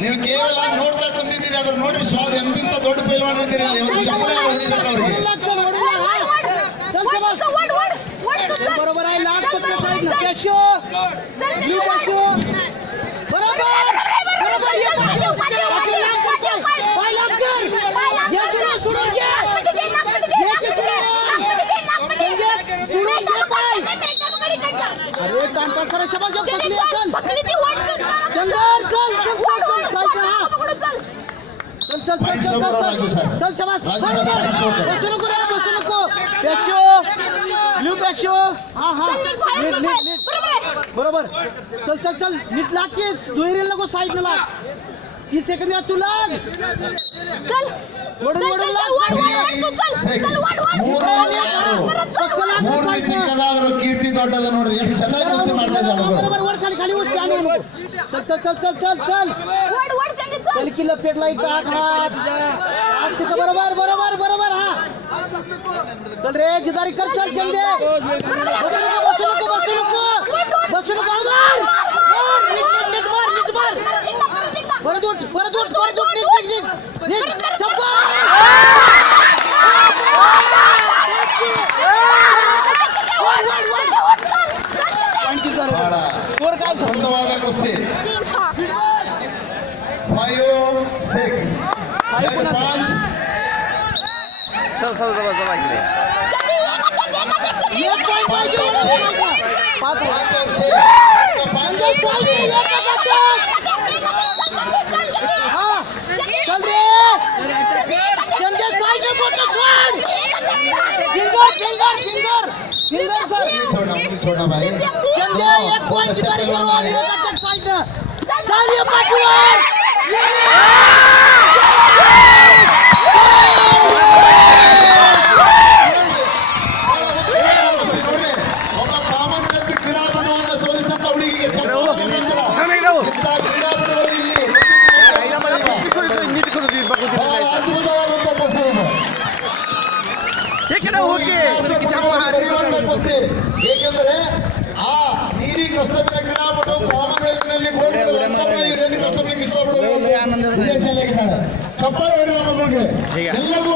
ನೀವು ಕೇವಲ ನೋಡ್ತಾ ಬಂದಿದ್ದೀರಿ, ಅದ್ರ ನೋಡಿ ಸ್ವಾದ ಎಂತ ದೊಡ್ಡ ಪೈಲ್ವಾನ ಇದ್ದೀರಿ. बरोबर आहे. लाख टक्के साईड ना कॅशो ब्लू कॅशो बरोबर बरोबर ये पाय लाग कर ये सोडून घे ये सोडून घे पाय. अरे टांटा करा शबाश पकली चल चल साईड ना चल चल चल चल चल शबाश बसू नको कॅशो ब्लू कॅशो. हा हा नीट बरोबर. चल चल चल नीट लागते दुहेरीला नको साईड न लाग. 30 सेकंद या तू लाग. चल वडून वडून लाग. ಕೀರ್ತಿ ದೊಡ್ಡದ ನೋಡ್ರಿ, ಎಷ್ಟು ಚೆನ್ನಾಗಿ ಕುಸ್ತಿ ಮಾಡ್ತಾ ಇದ್ದಾರೆ. बरोबर वर खाली खाली उस कांड नको. चल चल चल चल चल चल चल की लपेट लाईट हात हात तिथं बरोबर बरोबर बरोबर. हा चल रे जिदारी कर. चल चंदे बसू नको नीट मार परत उठ नीट स्कोर काय ಸ್ಪರ್ಧವಾದ ಕುಸ್ತಿ 5-6 5 चल चल जमा जमा इकडे. एक पॉइंट पाहिजे. 5 हा चल रे चंदे साइड में बोट छोड़. फिंगर सर छोटा भाई. चंदे एक पॉइंट जितारी करो और ये अटैक साइड में चल ये पार्टनर ಏಕೆಂದರೆ ಆ ನೀಲಿ ಕೃಷ್ಣನ ಕ್ರೀಡಾಪಟು ಕಾಮನ್ವೆಲ್ತ್ನಲ್ಲಿ ಕಪ್ಪಲ್ ಹೊಡೆಯುವ ಬಗ್ಗೆ ಎಲ್ಲವೂ